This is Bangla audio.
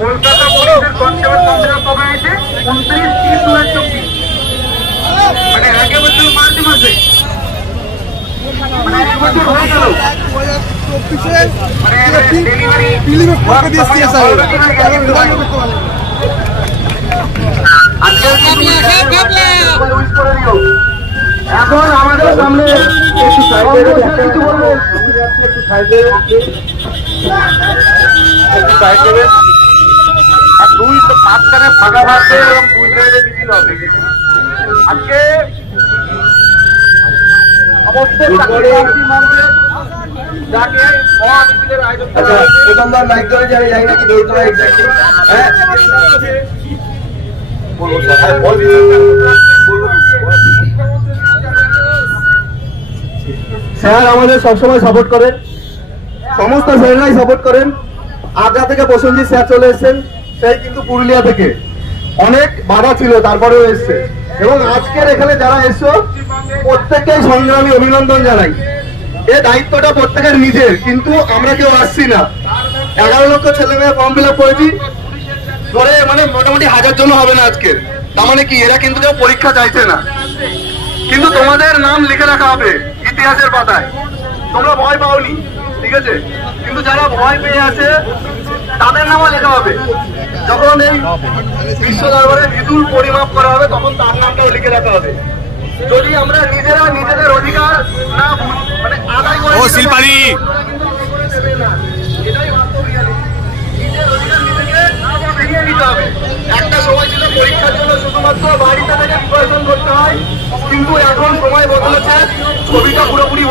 কলকাতা পুলিশের কনস্টেবল সংগ্রাম কবে হয়েছে 29/3/2024 মানে আগে বছর মার্চ মাসে মানে 1 বছর হয়ে গেল 2024 ডেলিভারি ফিল্মে ফটো দিয়েছি স্যার আজকে এখন আমাদের সামনে একটু সাইডে কিছু বলবো একটু সাইডে আর দুই মাঝখানে ফাঁকা থাকবে এবং দুই সাইডে মিছিল হবে আজকে সমস্ত যাকে মহামিছিলের আয়োজন করা হয়েছে দোকানদার লাইক করে যাবে যাই নাকি দৌড় এক্স্যাক্টলি হ্যাঁ স্যার আমাদের সবসময় সাপোর্ট করেন সমস্ত স্যাররাই সাপোর্ট করেন আগ্রা থেকে প্রসেনজিৎ স্যার চলে এসেছেন সেই কিন্তু পুরুলিয়া থেকে অনেক বাধা ছিল তারপরেও এসছে এবং আজকের এখানে যারা এসছো প্রত্যেককেই সংগ্রামী অভিনন্দন জানাই এই দায়িত্বটা প্রত্যেকের নিজের কিন্তু আমরা কেউ আসছি না 11 লক্ষ ছেলে মেয়ে ফর্ম ফিল আপ করেছি পরে মানে মোটামুটি 1000 জন হবে না আজকে তার মানে কি এরা কিন্তু কেউ পরীক্ষা চাইছে না কিন্তু তোমাদের নাম লিখে রাখা হবে ইতিহাসের পাতায় তোমরা ভয় পাওনি ঠিক আছে কিন্তু যারা ভয় পেয়ে আছে তাদের নামও লেখা হবে যখন এই বিশ্ব দরবারে বিপুল পরিমাপ করা হবে তখন তার নামটাও লিখে রাখা হবে যদি আমরা নিজেরা নিজেদের অধিকার না মানে আদায় করে এটাই বাস্তব নিজের অধিকার নিজেকে ফিরিয়ে নিতে হবে একটা সময় ছিল পরীক্ষার জন্য শুধুমাত্র বাড়িতে থেকে প্রিপারেশন করতে হয় কিন্তু এখন সময় বদলেছে ছবিটা পুরোপুরি